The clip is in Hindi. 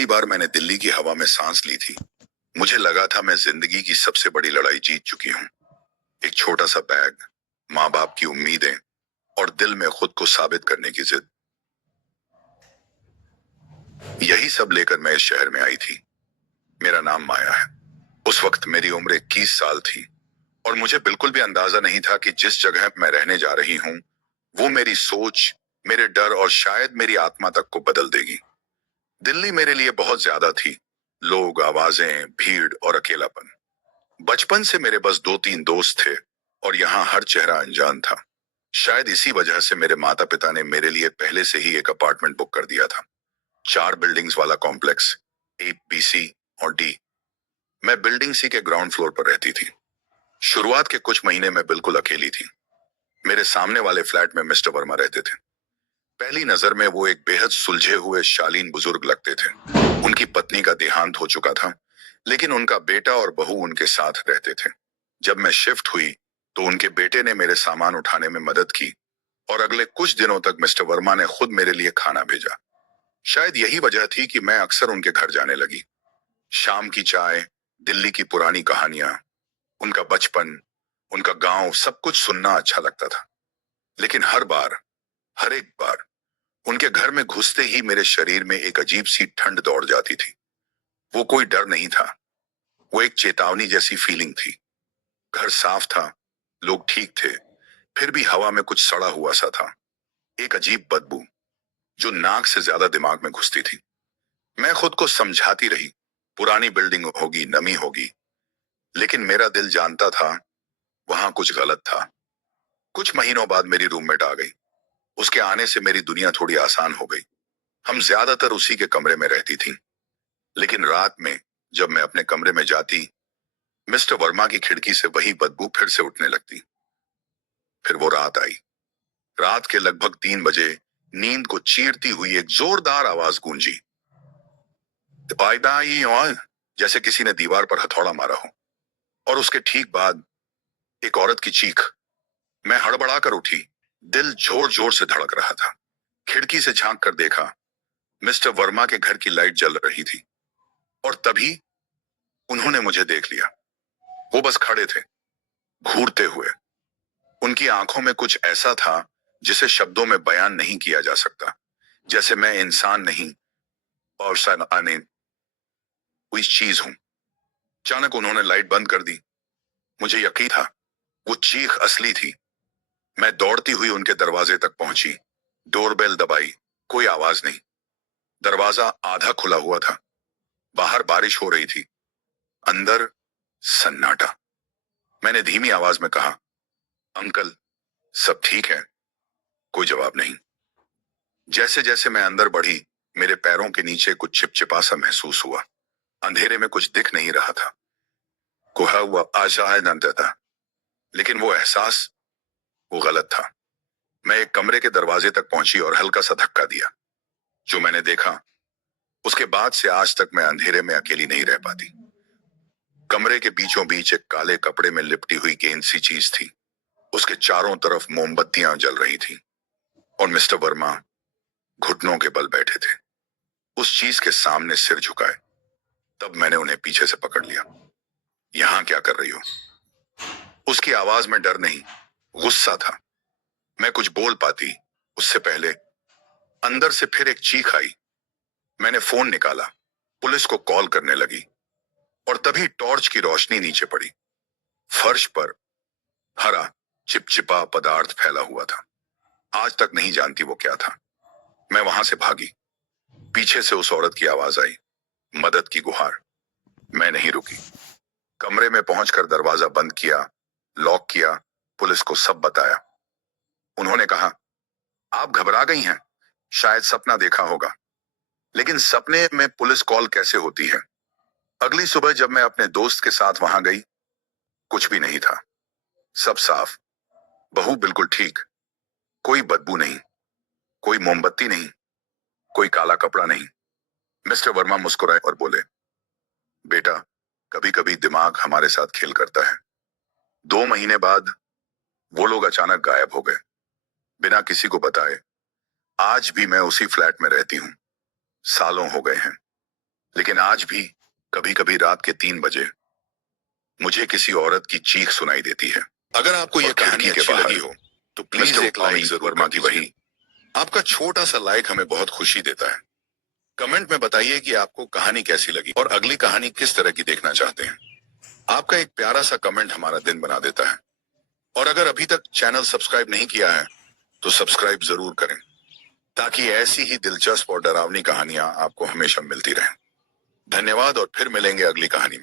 पहली बार मैंने दिल्ली की हवा में सांस ली थी, मुझे लगा था मैं जिंदगी की सबसे बड़ी लड़ाई जीत चुकी हूँ। एक छोटा सा बैग, माँ बाप की उम्मीदें और दिल में खुद को साबित करने की जिद, यही सब लेकर मैं इस शहर में आई थी। मेरा नाम माया है। उस वक्त मेरी उम्र 21 साल थी और मुझे बिल्कुल भी अंदाजा नहीं था कि जिस जगह मैं रहने जा रही हूँ वो मेरी सोच, मेरे डर और शायद मेरी आत्मा तक को बदल देगी। दिल्ली मेरे लिए बहुत ज्यादा थी। लोग, आवाजें, भीड़ और अकेलापन। बचपन से मेरे बस दो तीन दोस्त थे और यहाँ हर चेहरा अनजान था। शायद इसी वजह से मेरे माता पिता ने मेरे लिए पहले से ही एक अपार्टमेंट बुक कर दिया था। 4 बिल्डिंग्स वाला कॉम्प्लेक्स, ए, बी, सी और डी। मैं बिल्डिंग सी के ग्राउंड फ्लोर पर रहती थी। शुरुआत के कुछ महीने में बिल्कुल अकेली थी। मेरे सामने वाले फ्लैट में मिस्टर वर्मा रहते थे। पहली नजर में वो एक बेहद सुलझे हुए शालीन बुजुर्ग लगते थे। उनकी पत्नी का देहांत हो चुका था, लेकिन उनका बेटा और बहू उनके साथ रहते थे। जब मैं शिफ्ट हुई तो उनके बेटे ने मेरे सामान उठाने में मदद की और अगले कुछ दिनों तक मिस्टर वर्मा ने खुद मेरे लिए खाना भेजा। शायद यही वजह थी कि मैं अक्सर उनके घर जाने लगी। शाम की चाय, दिल्ली की पुरानी कहानियां, उनका बचपन, उनका गांव, सब कुछ सुनना अच्छा लगता था। लेकिन हर एक बार उनके घर में घुसते ही मेरे शरीर में एक अजीब सी ठंड दौड़ जाती थी। वो कोई डर नहीं था, वो एक चेतावनी जैसी फीलिंग थी। घर साफ था, लोग ठीक थे, फिर भी हवा में कुछ सड़ा हुआ सा था। एक अजीब बदबू जो नाक से ज्यादा दिमाग में घुसती थी। मैं खुद को समझाती रही, पुरानी बिल्डिंग होगी, नमी होगी, लेकिन मेरा दिल जानता था वहां कुछ गलत था। कुछ महीनों बाद मेरी रूममेट आ गई। उसके आने से मेरी दुनिया थोड़ी आसान हो गई। हम ज्यादातर उसी के कमरे में रहती थी, लेकिन रात में जब मैं अपने कमरे में जाती, मिस्टर वर्मा की खिड़की से वही बदबू फिर से उठने लगती। फिर वो रात आई। रात के लगभग 3 बजे नींद को चीरती हुई एक जोरदार आवाज गूंजी। "पाइदाई और", जैसे किसी ने दीवार पर हथौड़ा मारा हो। और उसके ठीक बाद एक औरत की चीख। मैं हड़बड़ाकर उठी। दिल जोर जोर से धड़क रहा था। खिड़की से झांक कर देखा, मिस्टर वर्मा के घर की लाइट जल रही थी और तभी उन्होंने मुझे देख लिया। वो बस खड़े थे, घूरते हुए। उनकी आंखों में कुछ ऐसा था जिसे शब्दों में बयान नहीं किया जा सकता। जैसे मैं इंसान नहीं और सनआने कोई चीज हूं। अचानक उन्होंने लाइट बंद कर दी। मुझे यकीन था वो चीख असली थी। मैं दौड़ती हुई उनके दरवाजे तक पहुंची। डोरबेल दबाई, कोई आवाज नहीं। दरवाजा आधा खुला हुआ था। बाहर बारिश हो रही थी, अंदर सन्नाटा। मैंने धीमी आवाज में कहा, "अंकल, सब ठीक है?" कोई जवाब नहीं। जैसे जैसे मैं अंदर बढ़ी, मेरे पैरों के नीचे कुछ चिपचिपा सा महसूस हुआ। अंधेरे में कुछ दिख नहीं रहा था। कोहा हुआ आशा है नंदा था, लेकिन वो एहसास, वो गलत था। मैं एक कमरे के दरवाजे तक पहुंची और हल्का सा धक्का दिया। जो मैंने देखा, उसके बाद से आज तक मैं अंधेरे में अकेली नहीं रह पाती। कमरे के बीचों बीच एक काले कपड़े में लिपटी हुई गेंद सी चीज थी। उसके चारों तरफ मोमबत्तियां जल रही थी और मिस्टर वर्मा घुटनों के बल बैठे थे, उस चीज के सामने सिर झुकाए। तब मैंने उन्हें पीछे से पकड़ लिया। "यहां क्या कर रही हो?" उसकी आवाज में डर नहीं, गुस्सा था। मैं कुछ बोल पाती उससे पहले अंदर से फिर एक चीख आई। मैंने फोन निकाला, पुलिस को कॉल करने लगी और तभी टॉर्च की रोशनी नीचे पड़ी। फर्श पर हरा चिपचिपा पदार्थ फैला हुआ था। आज तक नहीं जानती वो क्या था। मैं वहां से भागी। पीछे से उस औरत की आवाज आई, मदद की गुहार। मैं नहीं रुकी। कमरे में पहुंचकर दरवाजा बंद किया, लॉक किया, पुलिस को सब बताया। उन्होंने कहा, "आप घबरा गई हैं, शायद सपना देखा होगा।" लेकिन सपने में पुलिस कॉल कैसे होती है? अगली सुबह जब मैं अपने दोस्त के साथ वहां गई, कुछ भी नहीं था। सब साफ, बहू बिल्कुल ठीक, कोई बदबू नहीं, कोई मोमबत्ती नहीं, कोई काला कपड़ा नहीं। मिस्टर वर्मा मुस्कुराए और बोले, "बेटा, कभी कभी दिमाग हमारे साथ खेल करता है।" 2 महीने बाद वो लोग अचानक गायब हो गए, बिना किसी को बताए। आज भी मैं उसी फ्लैट में रहती हूँ। सालों हो गए हैं। लेकिन आज भी कभी कभी रात के 3 बजे मुझे किसी औरत की चीख सुनाई देती है। अगर आपको यह कहानी अच्छी लगी हो तो प्लीज एक लाइक जरूर वर्मा की वही। आपका छोटा सा लाइक हमें बहुत खुशी देता है। कमेंट में बताइए कि आपको कहानी कैसी लगी और अगली कहानी किस तरह की देखना चाहते हैं। आपका एक प्यारा सा कमेंट हमारा दिन बना देता है। और अगर अभी तक चैनल सब्सक्राइब नहीं किया है तो सब्सक्राइब जरूर करें ताकि ऐसी ही दिलचस्प और डरावनी कहानियां आपको हमेशा मिलती रहें। धन्यवाद और फिर मिलेंगे अगली कहानी में।